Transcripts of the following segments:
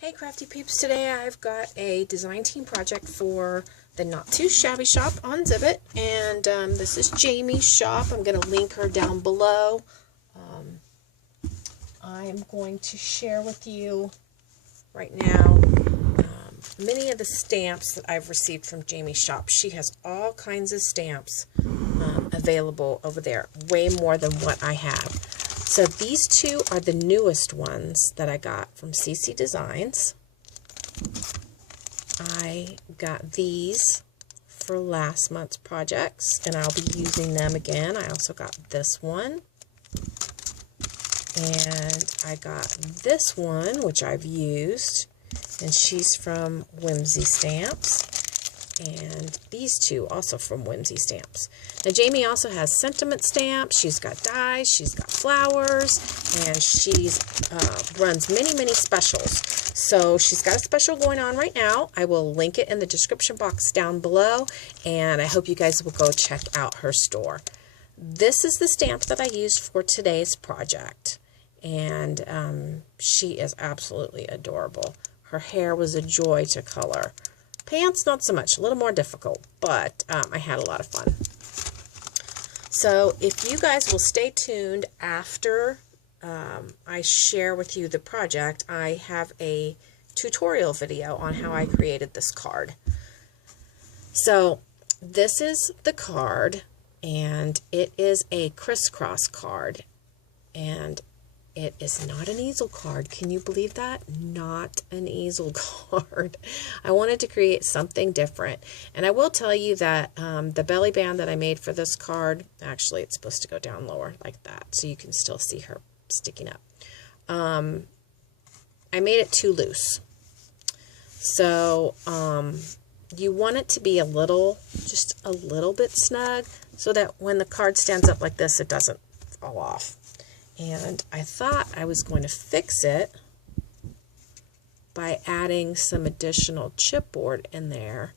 Hey crafty peeps, today I've got a design team project for the Not Too Shabby shop on Zibbit, and this is Jamie's shop. I'm going to link her down below. I'm going to share with you right now many of the stamps that I've received from Jamie's shop. She has all kinds of stamps available over there, way more than what I have. So these two are the newest ones that I got from CC Designs. I got these for last month's projects, and I'll be using them again. I also got this one. And I got this one, which I've used, and she's from Whimsy Stamps. And these two also from Whimsy Stamps. Now Jamie also has sentiment stamps. She's got dies, she's got flowers, and she's runs many specials. So she's got a special going on right now. I will link it in the description box down below, and I hope you guys will go check out her store. This is the stamp that I used for today's project, and she is absolutely adorable. Her hair was a joy to color. Pants, not so much, a little more difficult, but I had a lot of fun. So if you guys will stay tuned after I share with you the project, I have a tutorial video on how I created this card. So this is the card, and it is a crisscross card, and it is not an easel card. Can you believe that? Not an easel card. I wanted to create something different. And I will tell you that the belly band that I made for this card, actually it's supposed to go down lower like that so you can still see her sticking up. I made it too loose. So you want it to be a little, just a little bit snug so that when the card stands up like this, it doesn't fall off. And I thought I was going to fix it by adding some additional chipboard in there,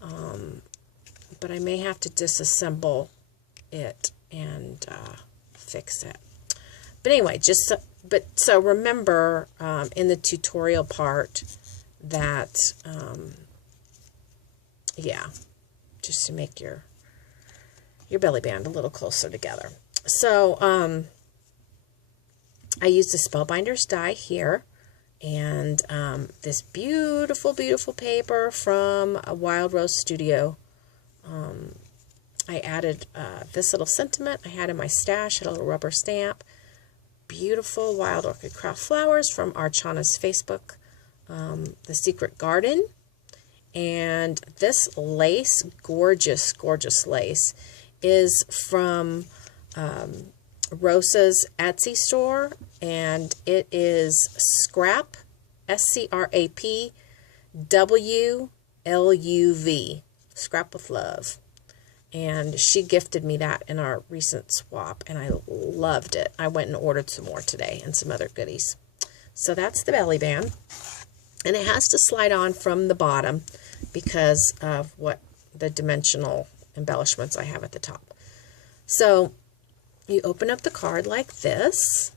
but I may have to disassemble it and fix it. But anyway, so remember in the tutorial part that yeah, just to make your belly band a little closer together. So I used a Spellbinder's die here, and this beautiful paper from a Wild Rose Studio. I added this little sentiment I had in my stash, had a little rubber stamp. Beautiful Wild Orchid Craft flowers from Archana's Facebook, The Secret Garden. And this lace, gorgeous lace, is from Rosa's Etsy store, and it is Scrap, SCRAP WLUV, Scrap with Love. And she gifted me that in our recent swap, and I loved it. I went and ordered some more today and some other goodies. So that's the belly band, and it has to slide on from the bottom because of what the dimensional embellishments I have at the top. So you open up the card like this,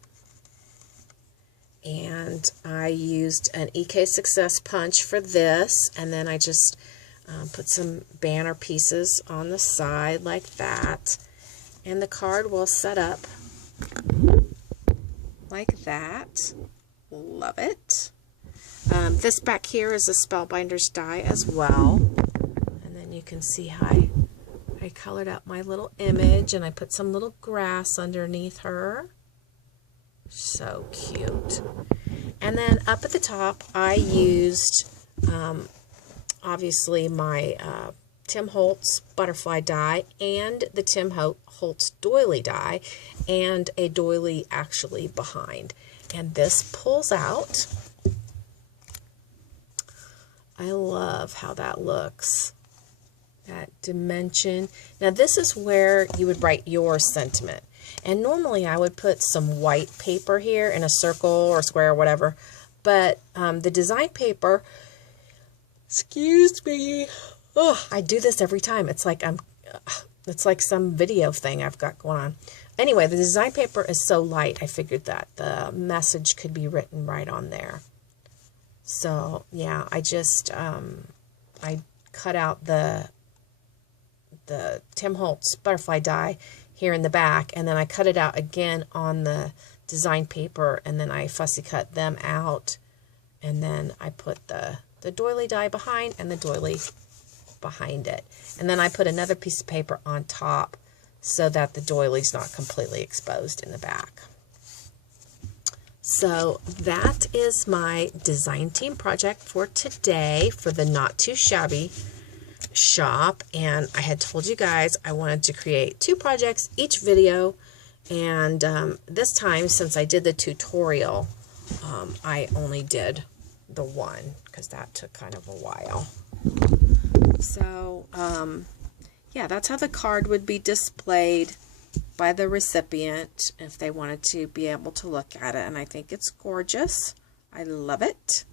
and I used an EK Success punch for this, and then I just put some banner pieces on the side like that, and the card will set up like that. Love it. This back here is a Spellbinder's die as well, and then you can see how I colored up my little image, and I put some little grass underneath her. So cute. And then up at the top, I used, obviously, my Tim Holtz butterfly die and the Tim Holtz doily die, and a doily actually behind. And this pulls out. I love how that looks. That dimension. Now this is where you would write your sentiment. And normally I would put some white paper here in a circle or square or whatever. But the design paper, excuse me, oh, I do this every time. It's like it's like some video thing I've got going on. Anyway, the design paper is so light, I figured that the message could be written right on there. So yeah, I just I cut out the Tim Holtz butterfly die here in the back, and then I cut it out again on the design paper, and then I fussy cut them out, and then I put the doily die behind and the doily behind it, and then I put another piece of paper on top so that the doily's not completely exposed in the back. So that is my design team project for today for the Not Too Shabby shop. And I had told you guys I wanted to create 2 projects each video. And this time, since I did the tutorial, I only did the one because that took kind of a while. So, yeah, that's how the card would be displayed by the recipient if they wanted to be able to look at it. And I think it's gorgeous. I love it.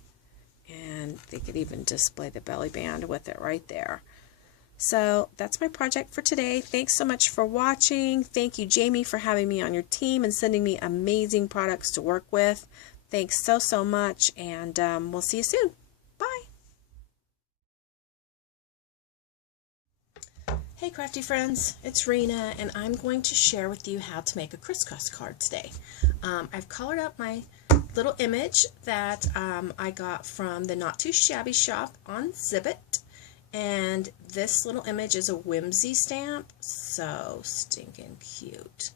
And they could even display the belly band with it right there. So that's my project for today. Thanks so much for watching. Thank you, Jamie, for having me on your team and sending me amazing products to work with. Thanks so much, and we'll see you soon. Bye. Hey crafty friends, it's Rena, and I'm going to share with you how to make a crisscross card today. I've colored up my little image that I got from the Not Too Shabby shop on Zibbit, and this little image is a whimsy stamp, so stinking cute.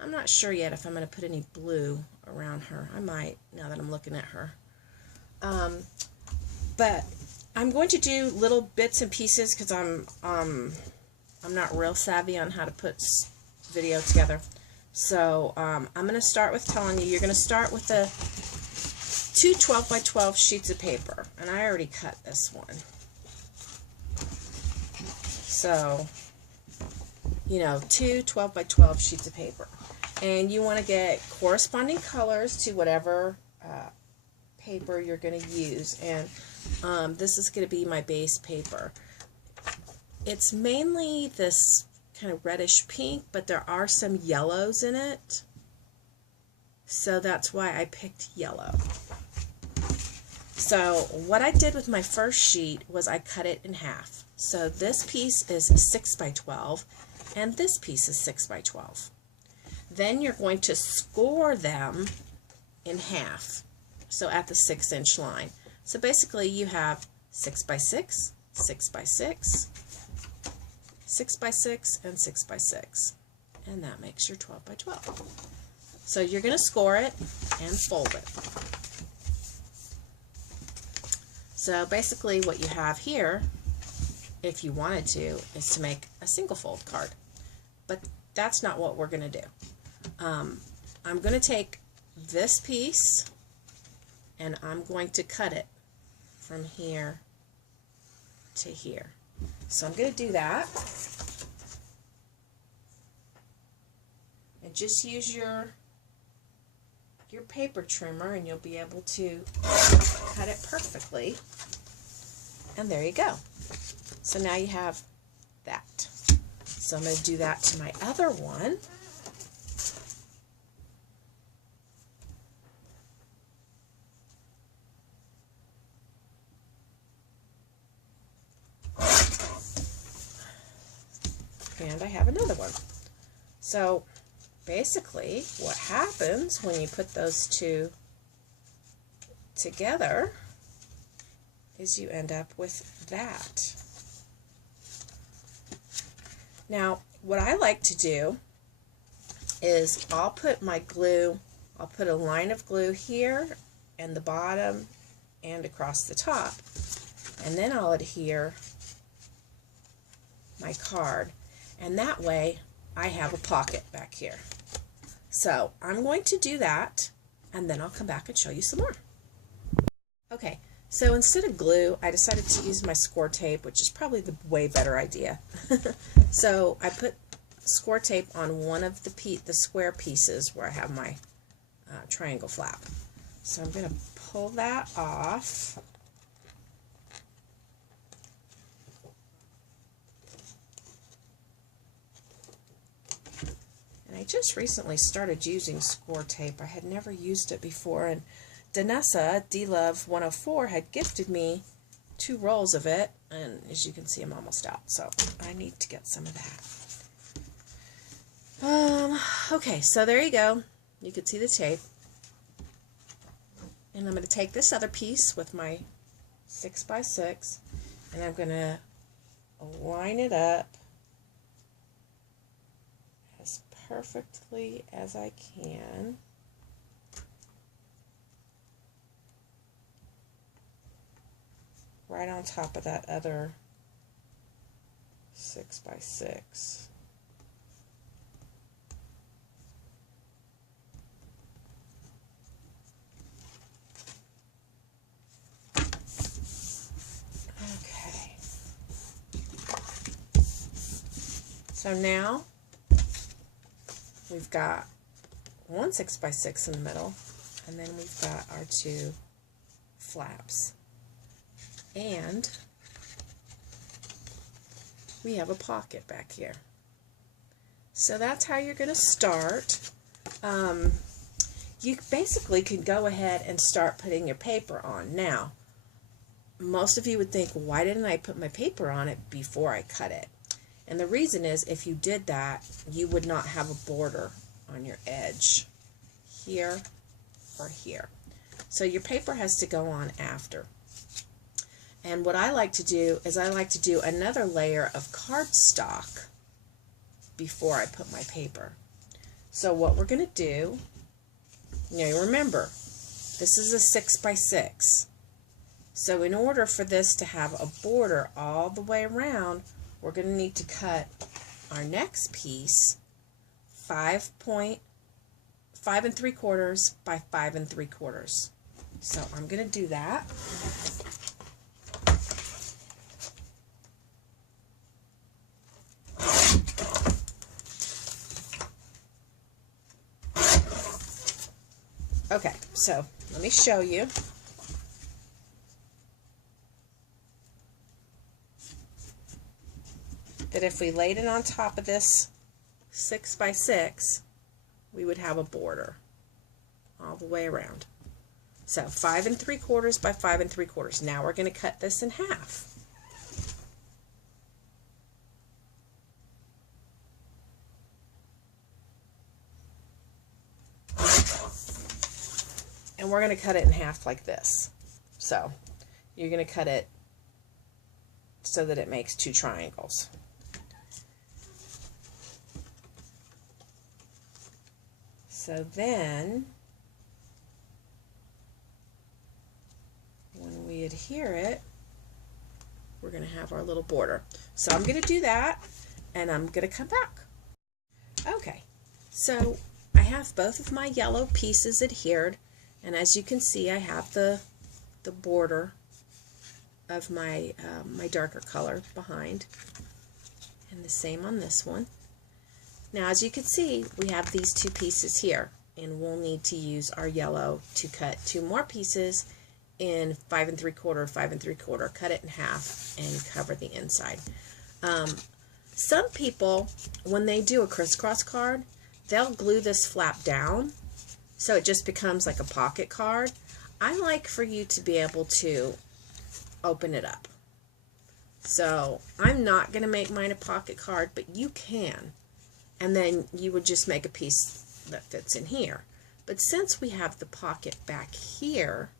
I'm not sure yet if I'm going to put any blue around her. I might, now that I'm looking at her. But I'm going to do little bits and pieces because I'm not real savvy on how to put video together. So I'm going to start with telling you, you're going to start with the 2 12 by 12 sheets of paper. And I already cut this one. So, you know, 2 12 by 12 sheets of paper. And you want to get corresponding colors to whatever paper you're going to use. And this is going to be my base paper. It's mainly this kind of reddish pink, but there are some yellows in it. So that's why I picked yellow. So what I did with my first sheet was I cut it in half. So this piece is 6 by 12 and this piece is 6 by 12. Then you're going to score them in half. So at the 6-inch line. So basically you have 6 by 6, 6 by 6, 6 by 6, and 6 by 6. And that makes your 12 by 12. So you're going to score it and fold it. So basically what you have here, if you wanted to, is to make a single fold card. But that's not what we're going to do. I'm going to take this piece and I'm going to cut it from here to here. So I'm going to do that. And just use your paper trimmer and you'll be able to cut it perfectly. And there you go. So now you have that. So I'm going to do that to my other one. And I have another one. So basically what happens when you put those two together is you end up with that. Now what I like to do is I'll put my glue, I'll put a line of glue here and the bottom and across the top, and then I'll adhere my card. And that way, I have a pocket back here. So I'm going to do that, and then I'll come back and show you some more. Okay, so instead of glue, I decided to use my score tape, which is probably the way better idea. So I put score tape on one of the square pieces where I have my triangle flap. So I'm going to pull that off. I just recently started using score tape. I had never used it before, and Danessa, D-Love 104, had gifted me 2 rolls of it, and as you can see, I'm almost out, so I need to get some of that. Okay, so there you go. You can see the tape. And I'm going to take this other piece with my 6x6, and I'm going to line it up as perfectly as I can. Right on top of that other 6x6. Okay. So now we've got one 6x6 in the middle, and then we've got our 2 flaps. And we have a pocket back here. So that's how you're going to start. You basically can go ahead and start putting your paper on. Now, most of you would think, why didn't I put my paper on it before I cut it? And the reason is, if you did that, you would not have a border on your edge here or here. So your paper has to go on after. And what I like to do is I like to do another layer of cardstock before I put my paper. So what we're going to do, now remember, this is a 6x6. So in order for this to have a border all the way around, we're going to need to cut our next piece 5 3/4 by 5 3/4. So I'm going to do that. Okay, so let me show you. That if we laid it on top of this 6x6, we would have a border all the way around. So 5 3/4 by 5 3/4. Now we're going to cut this in half. And we're going to cut it in half like this. So you're going to cut it so that it makes 2 triangles. So then, when we adhere it, we're going to have our little border. So I'm going to do that, and I'm going to come back. Okay, so I have both of my yellow pieces adhered, and as you can see, I have the border of my my darker color behind, and the same on this one. Now, as you can see, we have these 2 pieces here, and we'll need to use our yellow to cut 2 more pieces in 5 3/4, 5 3/4. Cut it in half and cover the inside. Some people, when they do a crisscross card, they'll glue this flap down so it just becomes like a pocket card. I like for you to be able to open it up. So I'm not going to make mine a pocket card, but you can. And then you would just make a piece that fits in here. But since we have the pocket back here,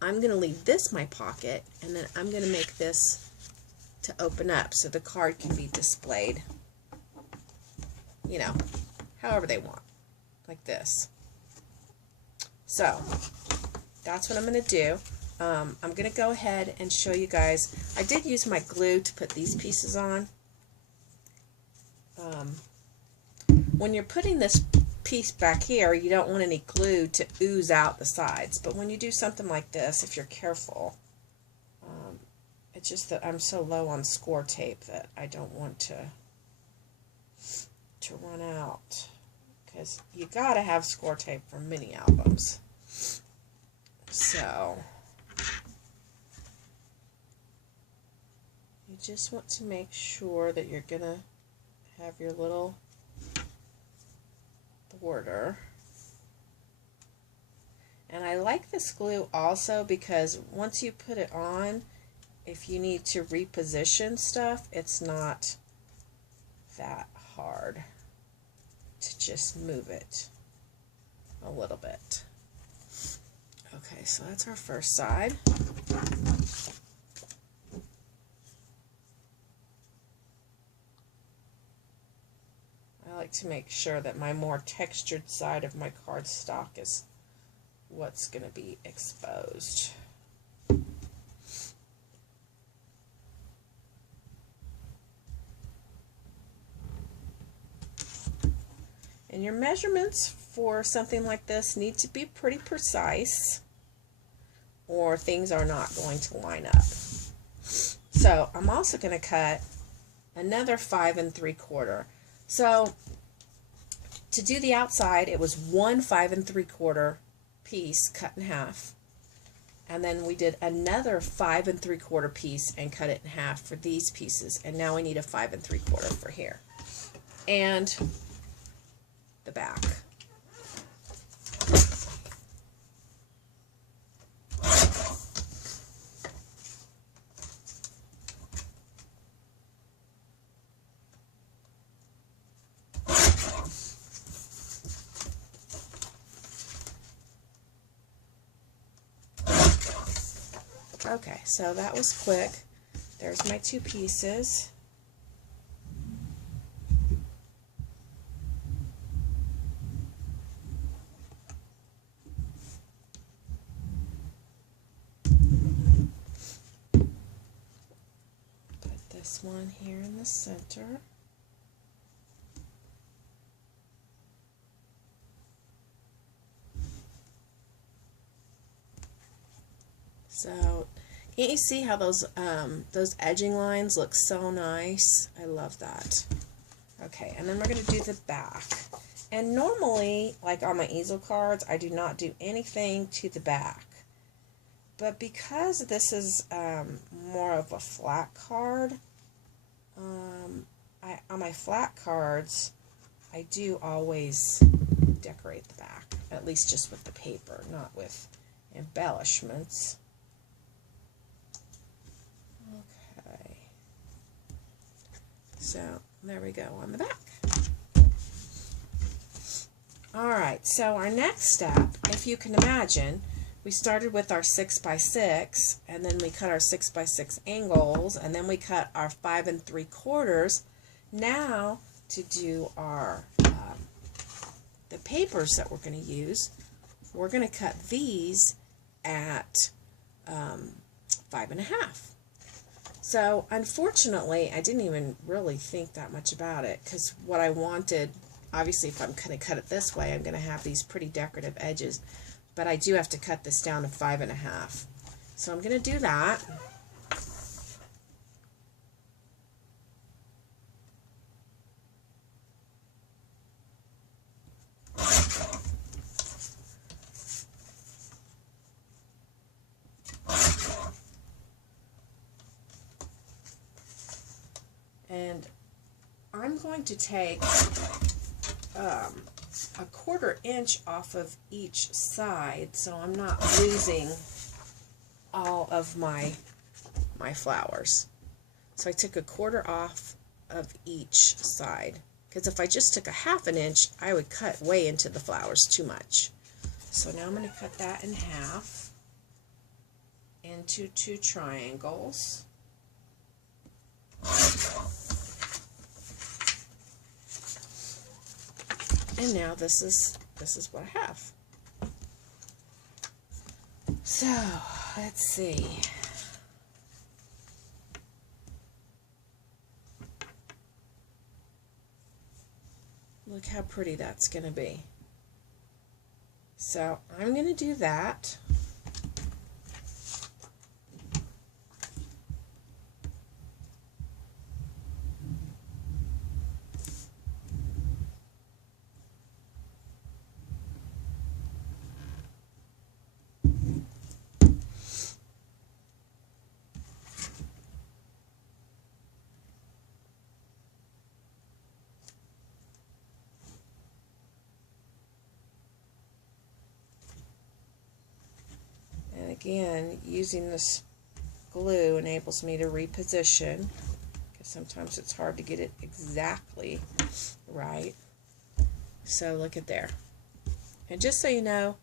I'm going to leave this my pocket, and then I'm going to make this to open up so the card can be displayed, you know, however they want, like this. So that's what I'm going to do. I'm going to go ahead and show you guys. I did use my glue to put these pieces on. When you're putting this piece back here, you don't want any glue to ooze out the sides. But when you do something like this, if you're careful, it's just that I'm so low on score tape that I don't want to run out. Because you gotta have score tape for mini albums. So you just want to make sure that you're gonna have your little border. And I like this glue also because once you put it on, if you need to reposition stuff, it's not that hard to just move it a little bit. Okay, so that's our first side. I like to make sure that my more textured side of my cardstock is what's going to be exposed. And your measurements for something like this need to be pretty precise, or things are not going to line up. So I'm also going to cut another 5 3/4. So to do the outside, it was one 5 3/4 piece cut in half, and then we did another 5 3/4 piece and cut it in half for these pieces, and now we need a 5 3/4 for here and the back. Okay, so that was quick. There's my two pieces. Put this one here in the center. So, can't you see how those edging lines look so nice? I love that. Okay, and then we're going to do the back. And normally, like on my easel cards, I do not do anything to the back. But because this is more of a flat card, on my flat cards, I do always decorate the back, at least just with the paper, not with embellishments. Okay, so there we go on the back. Alright, so our next step, if you can imagine, we started with our 6 by 6, and then we cut our 6 by 6 angles, and then we cut our 5 3/4. Now, to do our the papers that we're going to use, we're going to cut these at 5 1/2. So, unfortunately, I didn't even really think that much about it, because what I wanted, obviously, if I'm going to cut it this way, I'm going to have these pretty decorative edges. But I do have to cut this down to 5 1/2. So I'm going to do that. And I'm going to take a 1/4 inch off of each side, so I'm not losing all of my flowers. So I took a 1/4 off of each side, because if I just took a 1/2 inch, I would cut way into the flowers too much. So now I'm going to cut that in half into 2 triangles. And now this is what I have. So, let's see. Look how pretty that's going to be. So, I'm going to do that. again, using this glue enables me to reposition, because sometimes it's hard to get it exactly right. So look at there. And just so you know,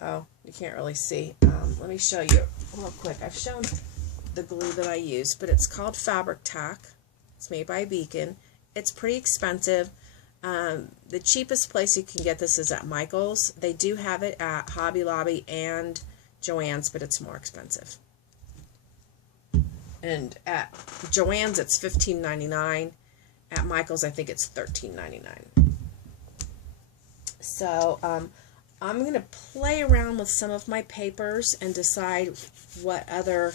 oh, you can't really see. Let me show you real quick. I've shown the glue that I use, but it's called Fabric Tack. It's made by Beacon. It's pretty expensive. The cheapest place you can get this is at Michael's. They do have it at Hobby Lobby and Joann's, but it's more expensive. And at Joann's it's $15.99. At Michael's I think it's $13.99. So I'm going to play around with some of my papers and decide what other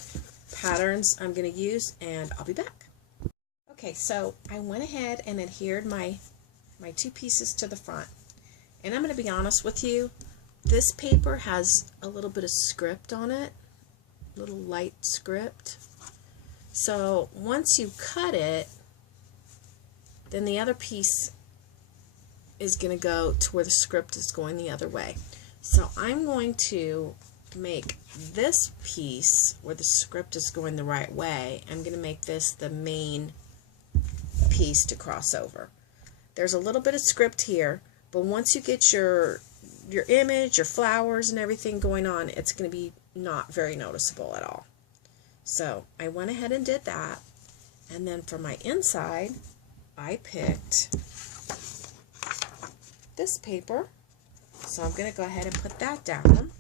patterns I'm going to use, and I'll be back. Okay, so I went ahead and adhered my two pieces to the front. And I'm going to be honest with you, this paper has a little bit of script on it, little light script. So once you cut it, then the other piece is going to go to where the script is going the other way. So I'm going to make this piece where the script is going the right way. I'm going to make this the main piece to cross over. There's a little bit of script here, but once you get your image, your flowers and everything going on, it's going to be not very noticeable at all. So I went ahead and did that, and then for my inside I picked this paper, so I'm going to go ahead and put that down.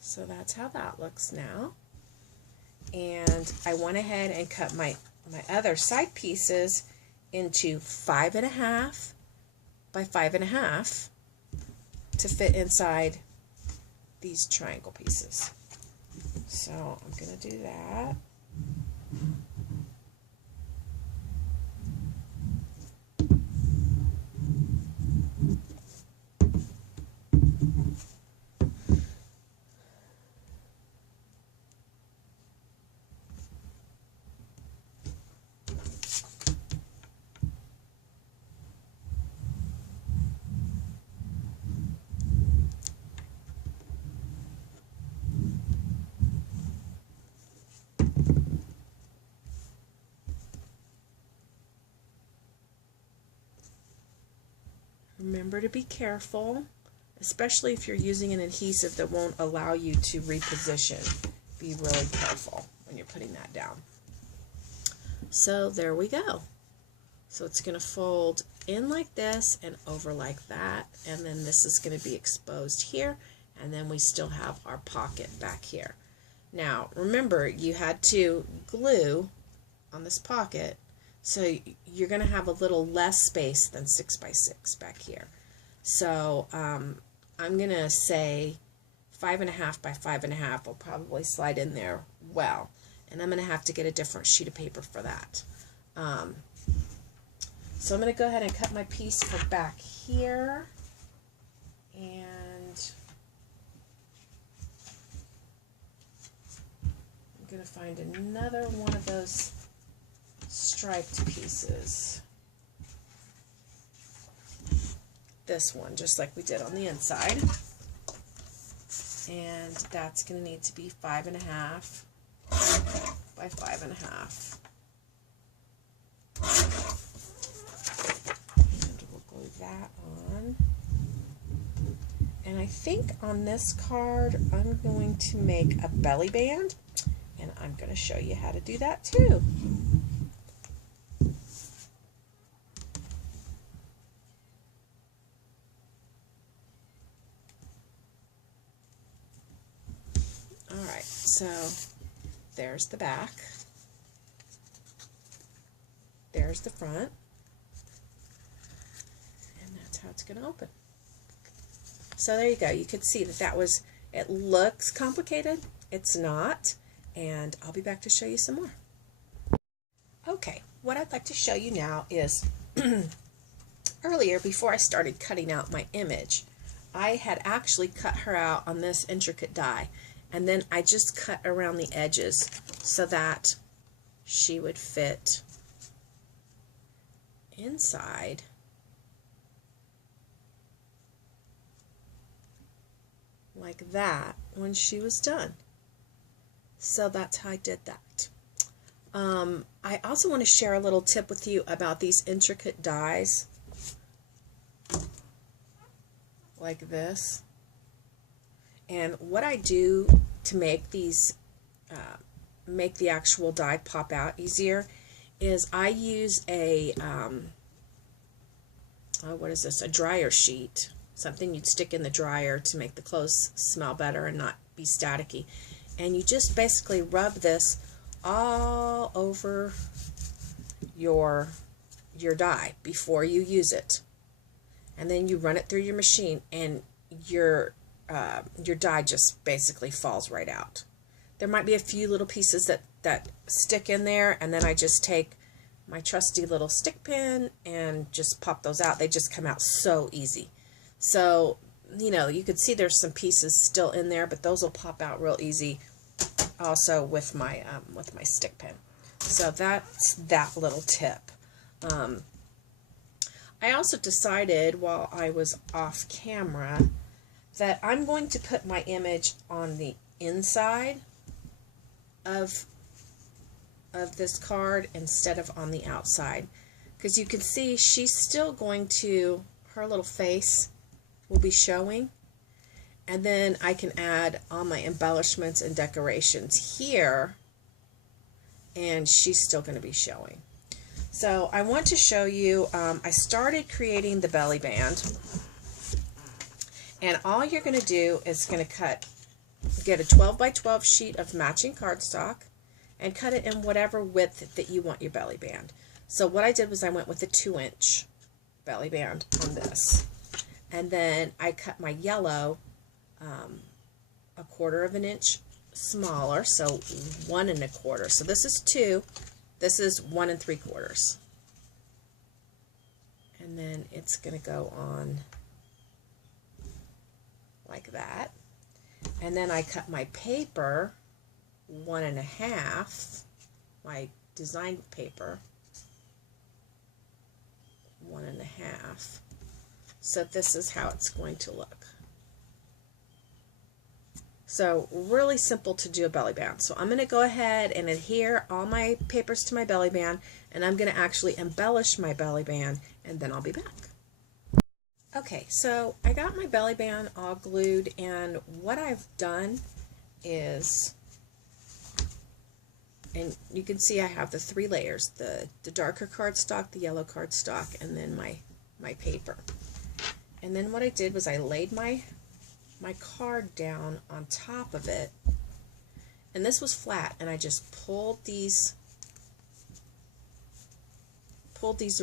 So that's how that looks now. And I went ahead and cut my other side pieces into 5.5 by 5.5 to fit inside these triangle pieces. So I'm going to do that. Remember to be careful, especially if you're using an adhesive that won't allow you to reposition. Be really careful when you're putting that down. So there we go. So it's going to fold in like this and over like that, and then this is going to be exposed here, and then we still have our pocket back here. Now remember, you had to glue on this pocket, so you're going to have a little less space than 6 by 6 back here. So I'm going to say 5.5 by 5.5 will probably slide in there well. And I'm going to have to get a different sheet of paper for that. So I'm going to go ahead and cut my piece for back here. And I'm going to find another one of those striped pieces. This one, just like we did on the inside. And that's going to need to be 5.5 by 5.5. And we'll glue that on. And I think on this card I'm going to make a belly band, and I'm going to show you how to do that too. Alright, so there's the back, there's the front, and that's how it's going to open. So there you go. You could see that it looks complicated. It's not, and I'll be back to show you some more. Okay, what I'd like to show you now is earlier, before I started cutting out my image, I had actually cut her out on this intricate die, and then I just cut around the edges so that she would fit inside like that when she was done. So that's how I did that. I also want to share a little tip with you about these intricate dies like this. And what I do to make these, make the actual die pop out easier is I use a, what is this, a dryer sheet, something you'd stick in the dryer to make the clothes smell better and not be staticky. And you just basically rub this all over your die before you use it. And then you run it through your machine, and your die just basically falls right out. There might be a few little pieces that stick in there, and then I just take my trusty little stick pin and just pop those out. They just come out so easy. So, you know, you could see there's some pieces still in there, but those will pop out real easy also with my stick pin. So that's that little tip. I also decided while I was off camera that I'm going to put my image on the inside of this card instead of on the outside, because you can see she's still going to, her little face will be showing, and then I can add all my embellishments and decorations here, and she's still going to be showing. So I want to show you, I started creating the belly band, and all you're going to do is going to get a 12 by 12 sheet of matching cardstock and cut it in whatever width that you want your belly band. So what I did was I went with a 2-inch belly band on this, and then I cut my yellow a 1/4 inch smaller, so 1 1/4. So this is 2. This is 1 3/4, and then it's going to go on like that. And then I cut my paper 1 1/2, my design paper 1 1/2. So this is how it's going to look. So really simple to do a belly band. So I'm going to go ahead and adhere all my papers to my belly band, and I'm going to actually embellish my belly band, and then I'll be back. Okay, so I got my belly band all glued, and what I've done is, and you can see I have the 3 layers, the darker cardstock, the yellow cardstock, and then my paper. And then what I did was I laid my card down on top of it, and this was flat, and I just pulled these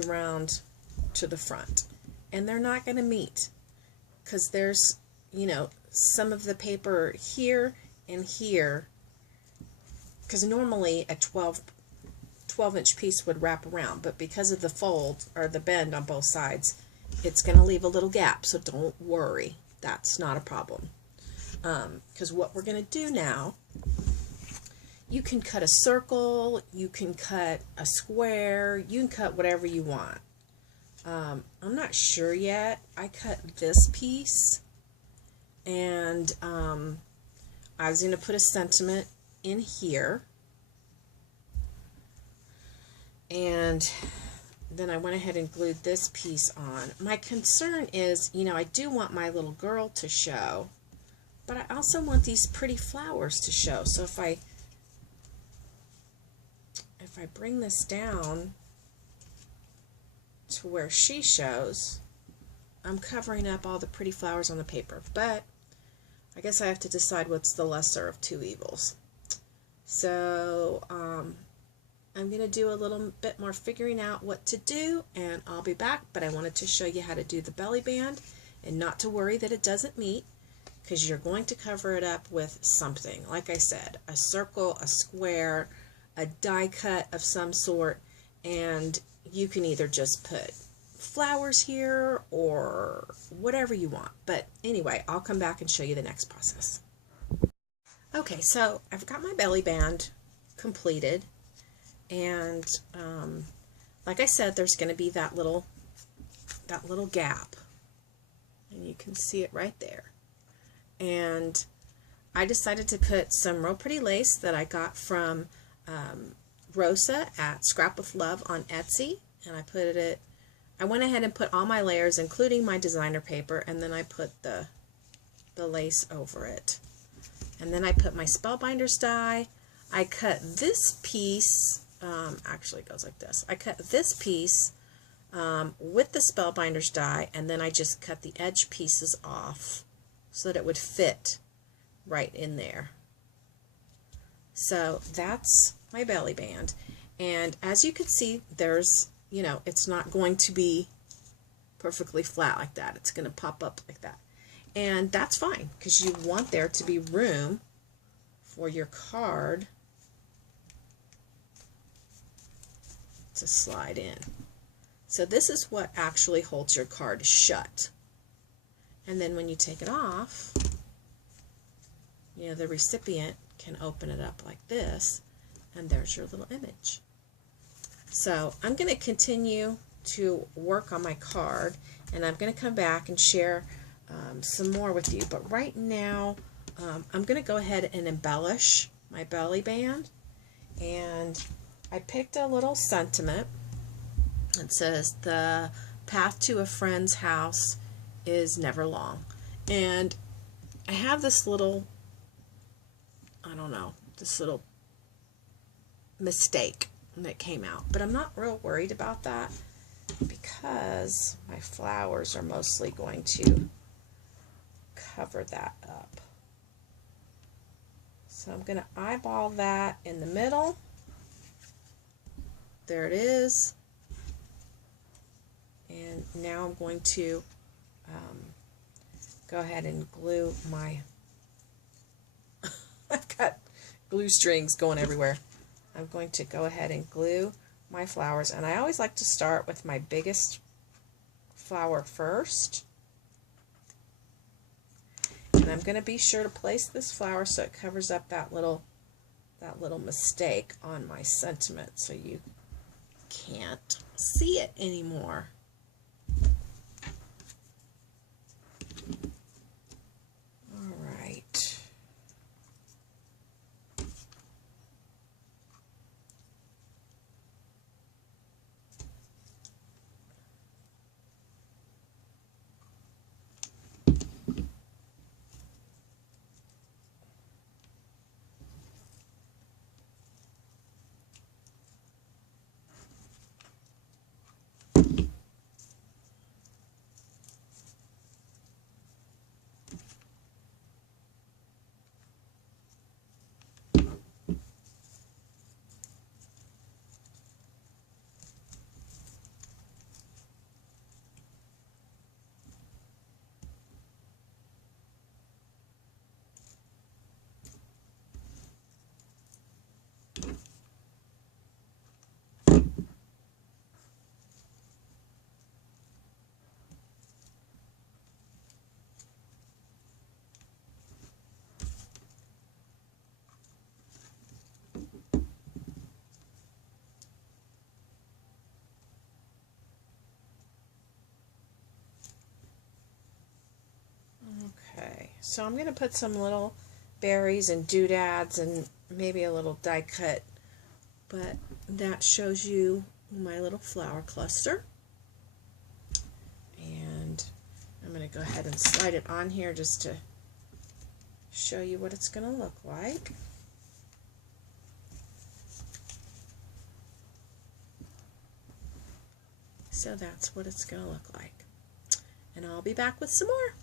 around to the front, and they're not going to meet because there's, you know, some of the paper here and here, because normally a 12-inch piece would wrap around, but because of the fold or the bend on both sides, it's going to leave a little gap. So don't worry, that's not a problem, because what we're going to do now, you can cut a circle, you can cut a square, you can cut whatever you want. I'm not sure yet. I cut this piece, and I was going to put a sentiment in here, and then I went ahead and glued this piece on. My concern is, you know, I do want my little girl to show, but I also want these pretty flowers to show. So if I bring this down to where she shows, I'm covering up all the pretty flowers on the paper. But I guess I have to decide what's the lesser of 2 evils. So I'm going to do a little bit more figuring out what to do, and I'll be back. But I wanted to show you how to do the belly band, and not to worry that it doesn't meet, because you're going to cover it up with something. Like I said, a circle, a square, a die cut of some sort, And you can either just put flowers here or whatever you want. But anyway, I'll come back and show you the next process. Okay, so I've got my belly band completed, and like I said, there's going to be that little gap, and you can see it right there. And I decided to put some real pretty lace that I got from Rosa at Scrap of Love on Etsy, and I went ahead and put all my layers, including my designer paper, and then I put the lace over it. And then I put my Spellbinders die. I cut this piece, actually it goes like this. I cut this piece with the Spellbinders die, and then I just cut the edge pieces off so that it would fit right in there. So that's my belly band. And as you can see, there's, you know, it's not going to be perfectly flat like that. It's going to pop up like that. And that's fine, because you want there to be room for your card to slide in. So this is what actually holds your card shut. And then when you take it off, you know, the recipient can open it up like this, and there's your little image. So I'm going to continue to work on my card, and I'm going to come back and share some more with you. But right now, I'm going to go ahead and embellish my belly band. And I picked a little sentiment. It says, "The path to a friend's house is never long." And I have this little, I don't know, this little mistake that came out. But I'm not real worried about that, because my flowers are mostly going to cover that up. So I'm going to eyeball that in the middle. There it is. And now I'm going to go ahead and glue my I've got glue strings going everywhere. I'm going to go ahead and glue my flowers, and I always like to start with my biggest flower first. And I'm going to be sure to place this flower so it covers up that little mistake on my sentiment, so you can't see it anymore. All right. Okay, so I'm going to put some little berries and doodads and maybe a little die cut, but that shows you my little flower cluster. And I'm going to go ahead and slide it on here just to show you what it's going to look like. So that's what it's going to look like. And I'll be back with some more.